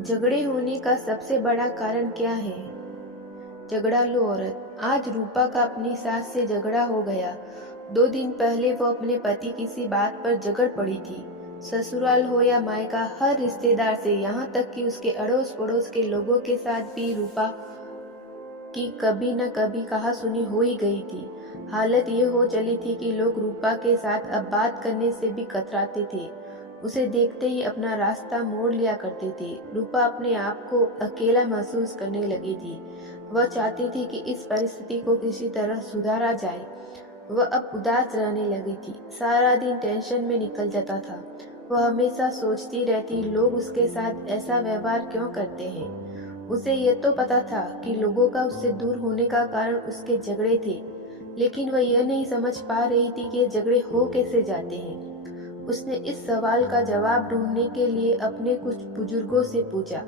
झगड़े होने का सबसे बड़ा कारण क्या है? झगड़ालू औरत। आज रूपा का अपनी सास से झगड़ा हो गया। 2 दिन पहले वो अपने पति किसी बात पर झगड़ पड़ी थी। ससुराल हो या मायका, हर रिश्तेदार से, यहाँ तक कि उसके अड़ोस पड़ोस के लोगों के साथ भी रूपा की कभी न कभी कहा सुनी हो ही गई थी। हालत ये हो चली थी कि लोग रूपा के साथ अब बात करने से भी कतराते थे। उसे देखते ही अपना रास्ता मोड़ लिया करते थे। रूपा अपने आप को अकेला महसूस करने लगी थी। वह चाहती थी कि इस परिस्थिति को किसी तरह सुधारा जाए। वह अब उदास रहने लगी थी। सारा दिन टेंशन में निकल जाता था। वह हमेशा सोचती रहती, लोग उसके साथ ऐसा व्यवहार क्यों करते हैं। उसे ये तो पता था कि लोगों का उससे दूर होने का कारण उसके झगड़े थे, लेकिन वह यह नहीं समझ पा रही थी कि ये झगड़े हो कैसे जाते हैं। उसने इस सवाल का जवाब ढूंढने के लिए अपने कुछ बुजुर्गों से पूछा,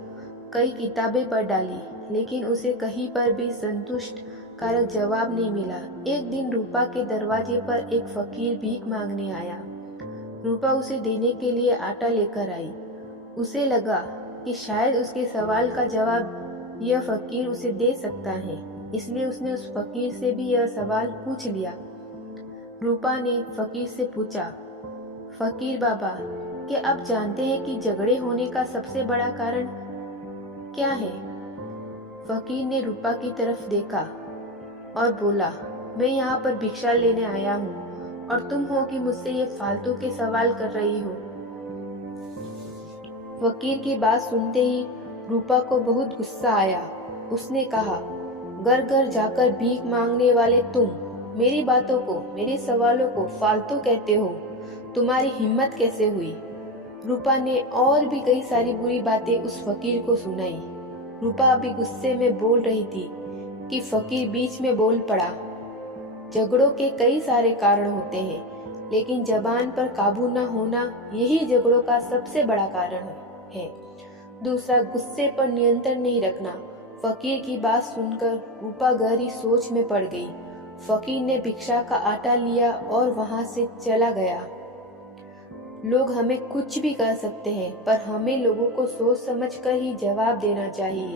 कई किताबें पढ़ डाली, लेकिन उसे कहीं पर भी संतुष्ट कारक जवाब नहीं मिला। एक दिन रूपा के दरवाजे पर एक फकीर भीख मांगने आया। रूपा उसे देने के लिए आटा लेकर आई। उसे लगा कि शायद उसके सवाल का जवाब यह फकीर उसे दे सकता है, इसलिए उसने उस फकीर से भी यह सवाल पूछ लिया। रूपा ने फकीर से पूछा, फकीर बाबा, क्या आप जानते हैं कि झगड़े होने का सबसे बड़ा कारण क्या है? फकीर ने रूपा की तरफ देखा और बोला, मैं यहाँ पर भिक्षा लेने आया हूँ और तुम हो कि मुझसे ये फालतू के सवाल कर रही हो। फकीर की बात सुनते ही रूपा को बहुत गुस्सा आया। उसने कहा, घर घर जाकर भीख मांगने वाले तुम मेरी बातों को, मेरे सवालों को फालतू कहते हो। तुम्हारी हिम्मत कैसे हुई? रूपा ने और भी कई सारी बुरी बातें उस फकीर को सुनाई। रूपा अभी गुस्से में बोल रही थी कि फकीर बीच में बोल पड़ा, झगड़ों के कई सारे कारण होते हैं, लेकिन जबान पर काबू न होना यही झगड़ों का सबसे बड़ा कारण है। दूसरा, गुस्से पर नियंत्रण नहीं रखना। फकीर की बात सुनकर रूपा गहरी सोच में पड़ गई। फकीर ने भिक्षा का आटा लिया और वहां से चला गया। लोग हमें कुछ भी कह सकते हैं, पर हमें लोगों को सोच समझ कर ही जवाब देना चाहिए।